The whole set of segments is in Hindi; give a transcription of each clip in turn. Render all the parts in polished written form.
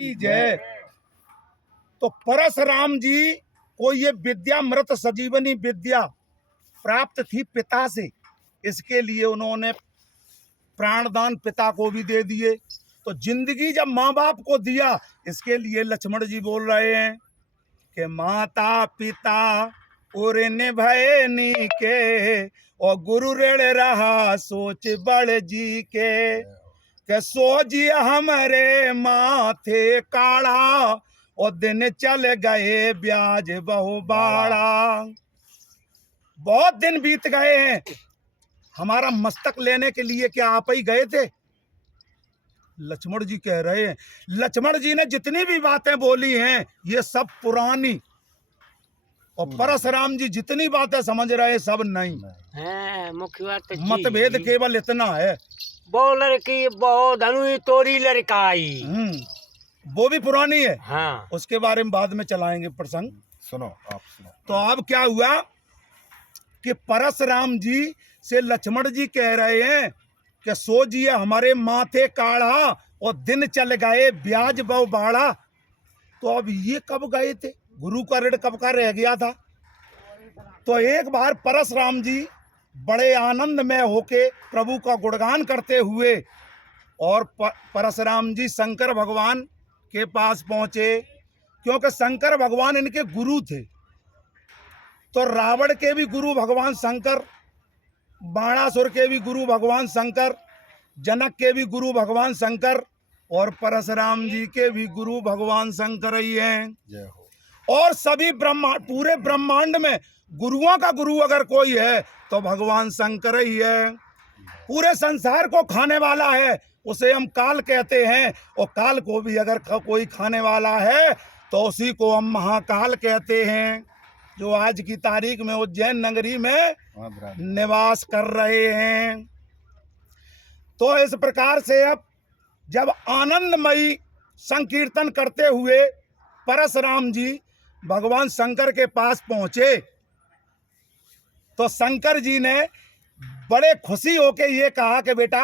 जय। तो परशुराम जी को ये विद्या मृत सजीवनी विद्या प्राप्त थी पिता से, इसके लिए उन्होंने प्राणदान पिता को भी दे दिए। तो जिंदगी जब माँ बाप को दिया, इसके लिए लक्ष्मण जी बोल रहे हैं कि माता पिता और निभैनी के और गुरु ऋण रहा सोच बड़ जी के सोजी हमारे माथे काढ़ा और दिन चल गए ब्याज बहु बाड़ा। बहुत दिन बीत गए हैं, हमारा मस्तक लेने के लिए क्या आप ही गए थे? लक्ष्मण जी कह रहे हैं, लक्ष्मण जी ने जितनी भी बातें बोली हैं ये सब पुरानी, और परशुराम जी जितनी बातें समझ रहे हैं सब नहीं है। मुख्य बात मतभेद केवल इतना है, वो लड़की वो धनु तोड़ी लड़काई, वो भी पुरानी है। हाँ, उसके बारे में बाद में चलाएंगे प्रसंग। सुनो आप सुनो। तो अब क्या हुआ कि परशुराम जी से लक्ष्मण जी कह रहे हैं कि सो जी हमारे माथे काढ़ा और दिन चल गए ब्याज बहु बाड़ा। तो अब ये कब गए थे? गुरु का ऋण कब का रह गया था? तो एक बार परशुराम जी बड़े आनंद में होके प्रभु का गुणगान करते हुए और परशुराम जी शंकर भगवान के पास पहुंचे, क्योंकि शंकर भगवान इनके गुरु थे। तो रावण के भी गुरु भगवान शंकर, बाणासुर के भी गुरु भगवान शंकर, जनक के भी गुरु भगवान शंकर, और परशुराम जी के भी गुरु भगवान शंकर ही हैं। जय हो। और सभी पूरे ब्रह्मांड में गुरुओं का गुरु अगर कोई है तो भगवान शंकर ही है। पूरे संसार को खाने वाला है, उसे हम काल कहते हैं, और काल को भी अगर कोई खाने वाला है तो उसी को हम महाकाल कहते हैं, जो आज की तारीख में उज्जैन नगरी में निवास कर रहे हैं। तो इस प्रकार से अब जब आनंदमयी संकीर्तन करते हुए परशुराम जी भगवान शंकर के पास पहुंचे, तो शंकर जी ने बड़े खुशी होके ये कहा कि बेटा,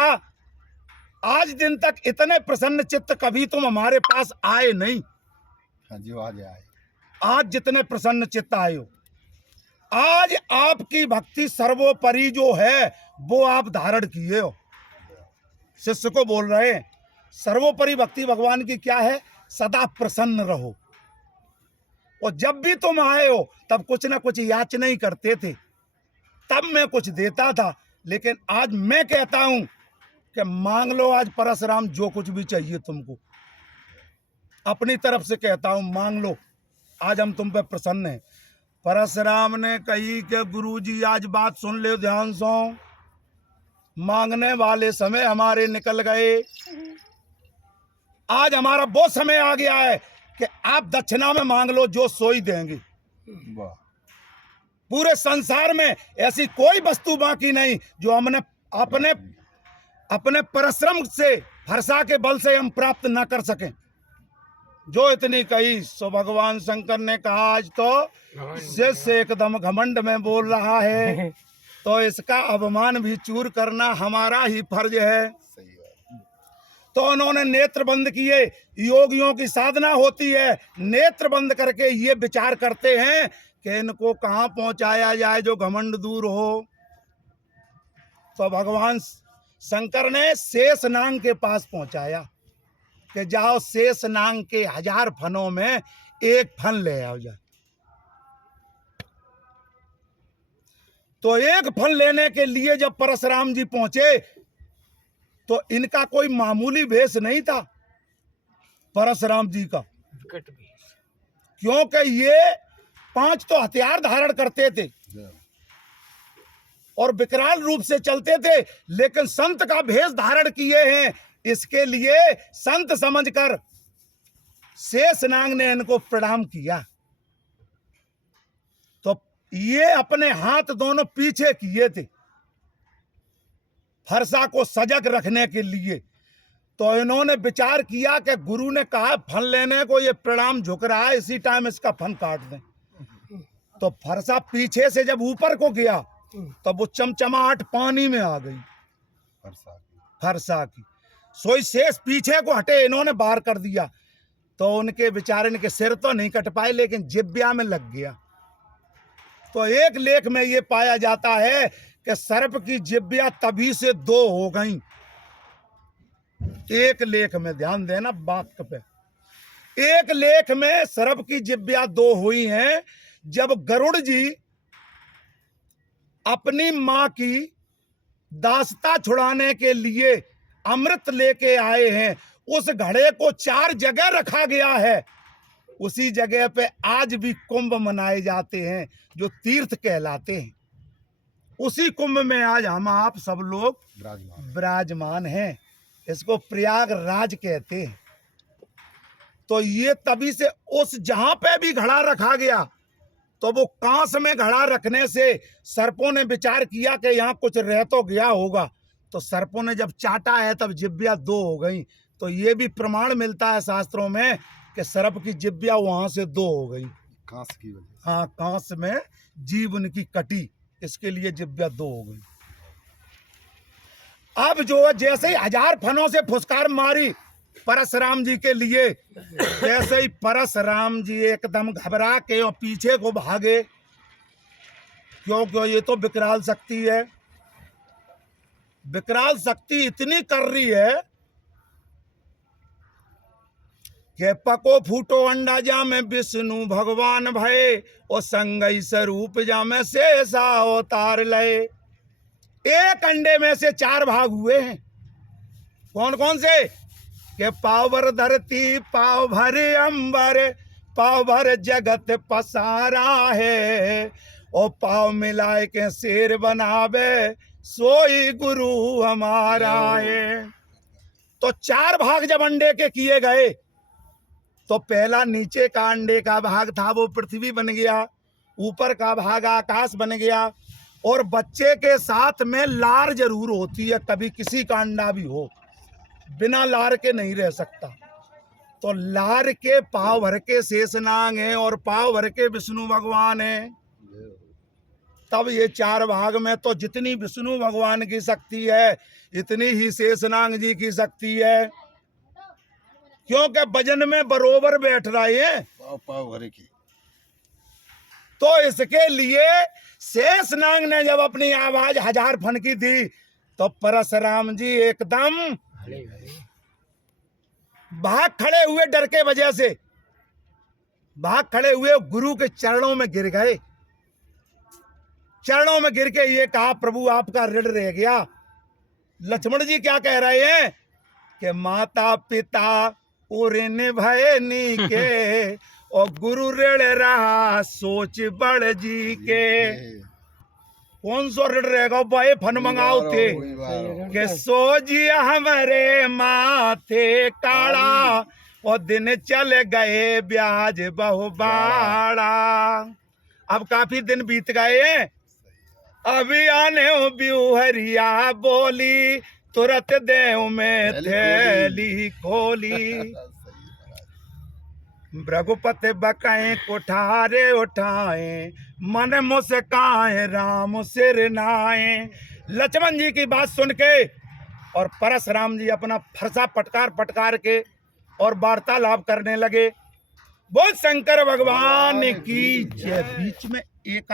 आज दिन तक इतने प्रसन्न चित्त कभी तुम हमारे पास आए नहीं। हाँ जी, आज आए। आज जितने प्रसन्न चित्त आए हो, आज आपकी भक्ति सर्वोपरि जो है वो आप धारण किए हो। शिष्य को बोल रहे हैं, सर्वोपरि भक्ति भगवान की क्या है? सदा प्रसन्न रहो। और जब भी तुम आए हो तब कुछ ना कुछ याचना ही करते थे, तब मैं कुछ देता था, लेकिन आज मैं कहता हूं कि मांग लो आज परशुराम जो कुछ भी चाहिए तुमको। अपनी तरफ से कहता हूं, मांग लो, आज हम तुम पे प्रसन्न हैं। परशुराम ने कही कि गुरुजी आज बात सुन ले ध्यान से, मांगने वाले समय हमारे निकल गए। आज हमारा वो समय आ गया है कि आप दक्षिणा में मांग लो, जो सोई देंगे। वाह। पूरे संसार में ऐसी कोई वस्तु बाकी नहीं जो हमने अपने परिश्रम से, भरसा के बल से हम प्राप्त ना कर सकें। जो इतनी कही सो भगवान शंकर ने कहा, आज तो शिष्य एकदम घमंड में बोल रहा है, तो इसका अपमान भी चूर करना हमारा ही फर्ज है। सही बात। तो उन्होंने नेत्र बंद किए। योगियों की साधना होती है, नेत्र बंद करके ये विचार करते हैं कि इनको कहाँ पहुंचाया जाए जो घमंड दूर हो। तो भगवान शंकर ने शेषनाग के पास पहुंचाया कि जाओ शेषनाग के 1000 फनों में एक फन ले आओ जा। तो एक फल लेने के लिए जब परशुराम जी पहुंचे तो इनका कोई मामूली वेश नहीं था परशुराम जी का, क्योंकि ये 5 तो हथियार धारण करते थे और विकराल रूप से चलते थे, लेकिन संत का भेष धारण किए हैं। इसके लिए संत समझकर शेषनाग ने इनको प्रणाम किया। तो ये अपने हाथ दोनों पीछे किए थे फरसा को सजग रखने के लिए। तो इन्होंने विचार किया कि गुरु ने कहा फन लेने को, ये प्रणाम झुक रहा है, इसी टाइम इसका फन काट दें। तो फरसा पीछे से जब ऊपर को गया तो वो चमचमाहट पानी में आ गई फरसा की। सोई शेष पीछे को हटे, इन्होंने बाहर कर दिया। तो उनके बेचारे के सिर तो नहीं कट पाए, लेकिन जिब्या में लग गया। तो एक लेख में ये पाया जाता है कि सर्प की जिब्या तभी से 2 हो गई। एक लेख में ध्यान देना बात पे, एक लेख में सर्प की जिब्या 2 हुई हैं जब गरुड़ जी अपनी मां की दास्ता छुड़ाने के लिए अमृत लेके आए हैं। उस घड़े को 4 जगह रखा गया है। उसी जगह पे आज भी कुंभ मनाए जाते हैं जो तीर्थ कहलाते हैं। उसी कुंभ में आज हम आप सब लोग विराजमान हैं। इसको प्रयागराज कहते हैं। तो ये तभी से उस जहां पे भी घड़ा रखा गया तो वो कांस में घड़ा रखने से सर्पों ने विचार किया कि यहाँ कुछ रह तो गया होगा। तो सर्पों ने जब चाटा है तब जिब्या 2 हो गई। तो ये भी प्रमाण मिलता है शास्त्रों में कि सर्प की जिब्या वहां से 2 हो गई, कांस की वजह से। हाँ, कांस में जीभ उनकी कटी, इसके लिए जिब्या 2 हो गई। अब जो जैसे ही 1000 फनों से फुसकार मारी परशुराम जी के लिए, वैसे ही परशुराम जी एकदम घबरा के और पीछे को भागे, क्योंकि ये तो विकराल शक्ति है। विकराल शक्ति इतनी कर रही है कि पको फूटो अंडा जा में विष्णु भगवान भये और संगई स्वरूप जा में शेषा अवतार लय। एक अंडे में से 4 भाग हुए हैं। कौन कौन से? के पाव भर धरती, पाव भर अंबर, पाव भर जगत पसारा है, और पाव मिलाए के शेर बनावे सोई गुरु हमारा है। तो 4 भाग जब अंडे के किए गए तो पहला नीचे का अंडे का भाग था वो पृथ्वी बन गया, ऊपर का भाग आकाश बन गया। और बच्चे के साथ में लार जरूर होती है, कभी किसी का अंडा भी हो बिना लार के नहीं रह सकता। तो लार के पाव भर के शेषनाग हैं और पाव भर के विष्णु भगवान हैं। तब ये 4 भाग में तो जितनी विष्णु भगवान की शक्ति है इतनी ही शेषनाग जी की शक्ति है, क्योंकि वजन में बरोबर बैठ रहे हैं। पाव भरे की। तो इसके लिए शेषनाग ने जब अपनी आवाज 1000 फन की दी तो परशुराम जी एकदम भाग खड़े हुए, डर के वजह से भाग खड़े हुए, गुरु के चरणों में गिर गए। चरणों में गिर के ये कहा, प्रभु आपका ऋण रह गया। लक्ष्मण जी क्या कह रहे हैं कि माता पिता उऋण भय नी के और गुरु ऋण रहा सोच बड़ जी के। कौन सो ऋण रहेगा? भाई फन मंगाओ थे के सोजिया हमारे माथे काला और दिन चल गए ब्याज बहु बाड़ा। अब काफी दिन बीत गए हैं। अभी आने ब्यूहरिया बोली तुरंत देव में थैली खोली। भृगुपति बकाए कुठारे उठाए मन मुस्काए राम सिर नाए। लक्ष्मण जी की बात सुन के और परशुराम जी अपना फरसा पटकार पटकार के और वार्तालाप करने लगे। बोल शंकर भगवान की जय। बीच में एक